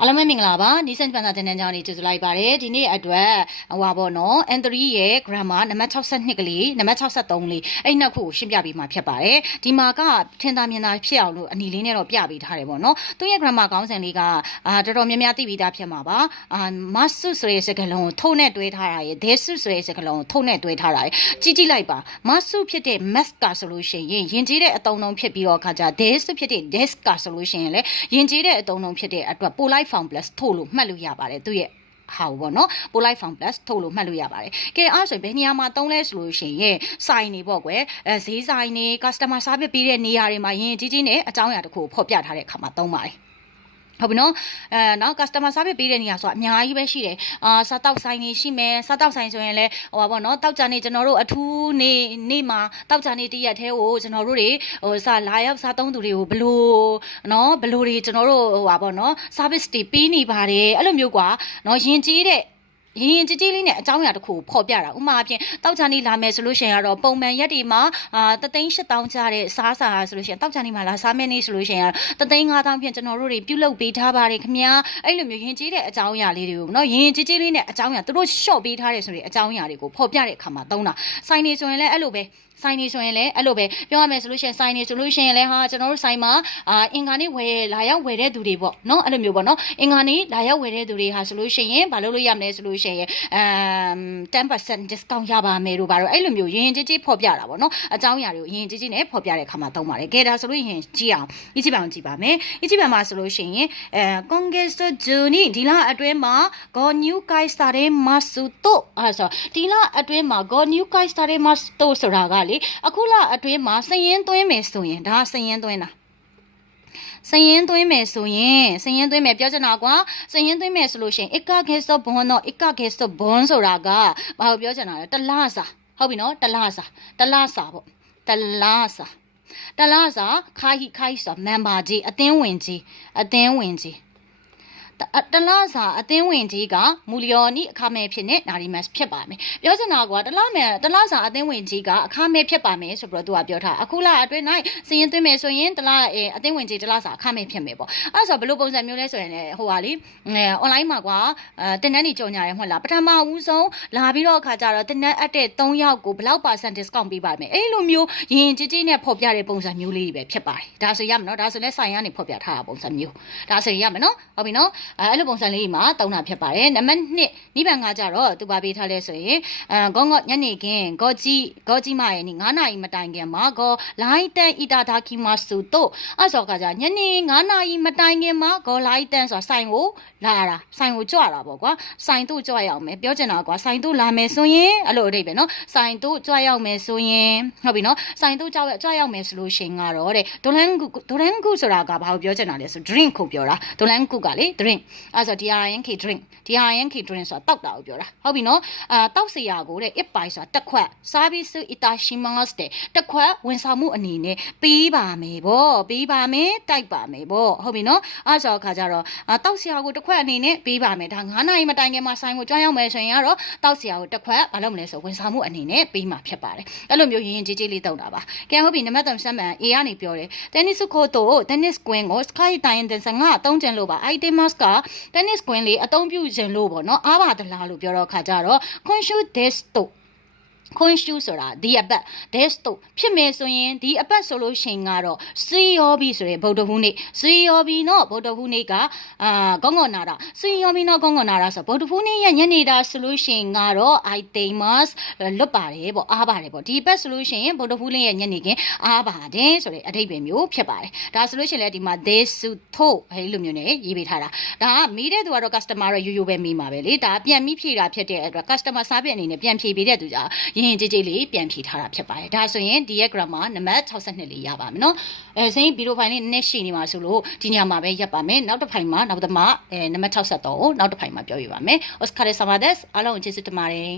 အားလုံးပဲမင်္ဂလာပါနီးစံပန်သာတင်တန်းကြောင်းနေကြိုဆိုလိုက်ပါတယ်ဒီနေ့အတွက်ဟိုပါပေါ့နော် N3 ရဲ့ grammar နံပါတ်62ကလေးနံပါတ်63လေးအဲ့နှစ်ခုကိုရှင်းပြပေးမှာဖြစ်ပါတယ်ဒီမှာကထင်သာမြင်သာဖြစ်အောင်လို့အနီလေးနဲ့တော့ပြပေးထားတယ်ပေါ့နော်သူရဲ့ grammar ကောင်းစဉ်လေးကအာတော်တော်များများသိပြီးသားဖြစ်မှာပါအာ masu ဆိုတဲ့စကားလုံးကိုထုံနဲ့တွဲထားတာရယ် desu ဆိုတဲ့စကားလုံးကိုထုံနဲ့တွဲထားတာရယ်ကြည့်ကြည့်လိုက်ပါ masu ဖြစ်တဲ့ mask ကဆိုလို့ရှိရင်ယဉ်ကျေးတဲ့အတုံးလုံးဖြစ်ပြီးတော့အခါကျ desu ဖြစ်တဲ့ desk ကဆိုလို့ရှိရင်လည်းယဉ်ကျေးတဲ့အတုံးလုံးဖြစ်တဲ့အတွက် polite form plus ထို့လို့မှတ်လို့ရပါတယ်သူရဲ့ဟာပေါ့နော် polite form plus ထုတ်လို့မှတ်လို့ရပါတယ်။ကဲအဲ့ဆိုရင်ဘယ်နေရာမှာသုံးလဲဆိုလို့ရှိရင်စိုင်နေပေါ့ကွယ်အဲဈေးဆိုင်နေ customer service ပေးတဲ့နေရာတွေမှာယဉ်ကြီးကြီးနဲ့အကြောင်းအရာတစ်ခုကိုဖော်ပြထားတဲ့အခါမှာသုံးပါတယ်။ ဟုတ်ပြီနော်အဲနော် customer service ပေးတဲ့နေရာဆိုတာအများကြီးပဲရှိတယ်အာစားတောက်ဆိုင်နေရှိမယ်စားတောက်ဆိုင်ဆိုရင်လည်းဟိုပါပေါ့နော်တောက်ကြနေကျွန်တော်တို့အထူးနေနေမှာတောက်ကြနေတရက်သေးကိုကျွန်တော်တို့တွေဟိုစားလာရောက်စားသုံးသူတွေကိုဘလို့နော်ဘလို့တွေကျွန်တော်တို့ဟိုပါပေါ့နော် service တွေပေးနေပါတယ်အဲ့လိုမျိုးကွာနော်ယဉ်ကျေးတဲ့ ရင်ရင်ကြည်ကြည်လေးနဲ့အကြောင်းအရာတစ်ခုကိုဖော်ပြတာဥပမာအဖြစ်တောက်ချာနေလာမယ်ဆိုလို့ရှိရင်ကတော့ပုံမှန်ရက်ဒီမှာအာတသိန်း8000ကျတဲ့စားစာဆိုလို့ရှိရင်တောက်ချာနေမှာလာစားမယ်နေဆိုလို့ရှိရင်တသိန်း5000ဖြင့်ကျွန်တော်တို့တွေပြုလုပ်ပေးထားပါတယ်ခင်ဗျာအဲ့လိုမျိုးရင်ကြည်တဲ့အကြောင်းအရာလေးတွေကိုနော်ရင်ရင်ကြည်ကြည်လေးနဲ့အကြောင်းအရာသူတို့ရှော့ပေးထားတဲ့ဆိုတဲ့အကြောင်းအရာတွေကိုဖော်ပြတဲ့အခါမှာသုံးတာစိုင်းနေဆိုရင်လည်းအဲ့လိုပဲဆိုင်နေဆိုရင်လည်းအဲ့လိုပဲပြောရမယ်ဆိုလို့ရှိရင်ဆိုင်နေဆိုလို့ရှိရင်လည်းဟာကျွန်တော်တို့ဆိုင်မှာအာအင်္ဂါနေ့ဝယ်လာရောက်ဝယ်တဲ့သူတွေပေါ့နော်အဲ့လိုမျိုးပေါ့နော်အင်္ဂါနေ့လာရောက်ဝယ်တဲ့သူတွေဟာဆိုလို့ရှိရင်ဘာလုပ်လို့ရမလဲဆိုလို့ရှိရင်အမ်10% discount ရပါမယ်လို့ဘာလို့အဲ့လိုမျိုးရင်းကြီးကြီးဖော်ပြတာပေါ့နော်အကြောင်းအရာတွေကိုရင်းကြီးကြီးနဲ့ဖော်ပြတဲ့အခါမှာသုံးပါတယ်ကဲဒါဆိုလို့ရင်ကြည့်အောင်အကြည့်ပါအောင်ကြည့်ပါမယ်အကြည့်ပါမှာဆိုလို့ရှိရင်အဲ Congesto Juni ဒီလအတွင်းမှာ Go New Guys တာတဲ့ Masuto အဲ့ဆိုဒီလအတွင်းမှာ Go New Guys တာတဲ့ Masuto ဆိုတာကလေအခုလအတွင်းမှာစရင်သွင်းမယ်ဆိုရင်ဒါစရင်သွင်းတာစရင်သွင်းမယ်ဆိုရင်စရင်သွင်းမယ်ပြောချင်တာကွာစရင်သွင်းမယ်ဆိုလို့ရှိရင် ikka gesto bon တော့ ikka gesto bon ဆိုတာကဘာကိုပြောချင်တာလဲတလားစာဟုတ်ပြီနော်တလားစာတလားစာပေါ့တလားစာတလားစာခါဟိခါဟိဆိုတာမန်ပါကြီးအသင်းဝင်ကြီးအသင်းဝင်ကြီး တလားစာအသင်းဝင်ကြီးကမူလျော်နီအခမဲ့ဖြစ်နေနာရီမတ်ဖြစ်ပါမယ်ပြောချင်တာကတလားမယ်တလားစာအသင်းဝင်ကြီးကအခမဲ့ဖြစ်ပါမယ်ဆိုပြီးတော့သူကပြောထားအခုလအတွင်း၌စည်ရင်သွင်းမယ်ဆိုရင်တလားအသင်းဝင်ကြီးတလားစာအခမဲ့ဖြစ်မယ်ပေါ့အဲ့ဆိုဘယ်လိုပုံစံမျိုးလဲဆိုရင်လည်းဟိုဟာလေအဲ online မှာကွာအဲတင်တန်းနေကြော်ညာရဲဟုတ်လားပထမဦးဆုံးလာပြီးတော့အခါကျတော့တင်တန်းအပ်တဲ့3ယောက်ကိုဘယ်လောက်ပါစံ discount ပေးပါမယ်အဲ့လိုမျိုးရင်ကြီးကြီးနဲ့ဖော်ပြတဲ့ပုံစံမျိုးလေးတွေပဲဖြစ်ပါတယ်ဒါဆိုရမယ်နော်ဒါဆိုလဲဆိုင်ရနေဖော်ပြထားတာပုံစံမျိုးဒါဆိုရမယ်နော်ဟုတ်ပြီနော်အဲအဲ့လိုပုံစံလေးမှာတောင်းတာဖြစ်ပါတယ်နံပါတ်1နိဗ္ဗာန်ကကြတော့သူပါပေးထားလဲဆိုရင်အဲဂေါငေါညနေခင်းဂေါကြီးဂေါကြီးမရဲ့9နာရီမတိုင်ခင်မှာဂေါလိုင်းတန်အီတာဒါကီမဆူတို့အဲ့ဆိုကကြညနေ9နာရီမတိုင်ခင်မှာဂေါလိုင်းတန်ဆိုတာဆိုင်ကိုလာတာဆိုင်ကိုကြွတာပေါ့ကွာဆိုင်တို့ကြွရအောင်မယ်ပြောချင်တာကွာဆိုင်တို့လာမယ်ဆိုရင်အဲ့လိုအဓိပ္ပာယ်နော်ဆိုင်တို့ကြွရောက်မယ်ဆိုရင်ဟုတ်ပြီနော်ဆိုင်တို့ကြွရောက်ကြွရောက်မယ်ဆိုလို့ရှိရင်ကတော့တဲ့ဒိုလန်ဂူဒိုလန်ဂူဆိုတာကဘာကိုပြောချင်တာလဲဆို drink ကိုပြောတာဒိုလန်ဂူကလေ drink အဲ့ဆို DRNK drink DRNK drink ဆိုတာတောက်တာကိုပြောတာဟုတ်ပြီနော်အာတောက်စရာကိုတဲ့ if by ဆိုတာတစ်ခွက် service itashimasu တဲ့တစ်ခွက်ဝန်ဆောင်မှုအနေနဲ့ပေးပါမယ်ဗောပေးပါမယ်တိုက်ပါမယ်ဗောဟုတ်ပြီနော်အဲ့ဆိုအခါကျတော့တောက်စရာကိုတစ်ခွက်အနေနဲ့ပေးပါမယ်ဒါ9နာရီမတိုင်ခင်မှာဆိုင်ကိုကြွားရောက်မယ်ဆိုရင်ကတော့တောက်စရာကိုတစ်ခွက်ဘာလုပ်မလဲဆိုဝန်ဆောင်မှုအနေနဲ့ပေးမှာဖြစ်ပါတယ်အဲ့လိုမျိုးရင်ရင်ကြီးကြီးလေးတောက်တာပါကဲဟုတ်ပြီနံပါတ်3ဆက်မှန် A ကနေပြောတယ် tennis court တို့ tennis queen ကို sky တိုင်းတဲ့ငါအသုံးကျင်လို့ပါ items က tennis queen လေးအသုံးပြုခြင်းလို့ပေါ့နော်အားပါတလားလို့ပြောတော့ခါကြတော့ conscious this တို့ ခွန်ရှူဆိုတာဒီအပတ် des တို့ဖြစ်မယ်ဆိုရင်ဒီအပတ်ဆိုလို့ရှိရင်ကတော့စီယောဘီဆိုတဲ့ဗုဒ္ဓဟူးနေ့စီယောဘီနော်ဗုဒ္ဓဟူးနေ့ကအာဂေါငေါနာတာစီယောဘီနော်ဂေါငေါနာတာဆိုဗုဒ္ဓဟူးနေ့ရဲ့ညနေတာဆိုလို့ရှိရင်ကတော့ i themas လွတ်ပါတယ်ပေါ့အားပါတယ်ပေါ့ဒီအပတ်ဆိုလို့ရှိရင်ဗုဒ္ဓဟူးနေ့ရဲ့ညနေခင်းအားပါတယ်ဆိုတဲ့အဓိပ္ပာယ်မျိုးဖြစ်ပါတယ်ဒါဆိုလို့ရှိရင်လည်းဒီမှာ this to အဲဒီလိုမျိုးနဲ့ရေးပေးထားတာဒါကမီးတဲ့သူကတော့ customer တော့ရိုးရိုးပဲမီးမှာပဲလေဒါပြန်ပြီးဖြည့်တာဖြစ်တဲ့အတွက် customer service အနေနဲ့ပြန်ဖြည့်ပေးတဲ့သူကြောင့်ရင်ကြည်ကြည်လေးပြန်ဖြည့်ထားတာဖြစ်ပါတယ်ဒါဆိုရင်ဒီရဲ့ grammar နံပါတ်62လေးရပါမယ်နော်အဲစိဗီဒီယိုဖိုင်လေးနည်းနည်းရှည်နေမှာဆိုလို့ဒီညမှာပဲရပ်ပါမယ်နောက်တစ်ဖိုင်မှာနောက်တစ်မှာအဲနံပါတ်63ကိုနောက်တစ်ဖိုင်မှာပြောပြပါမယ် Oscar Samades အားလုံးကျေးဇူးတင်ပါတယ်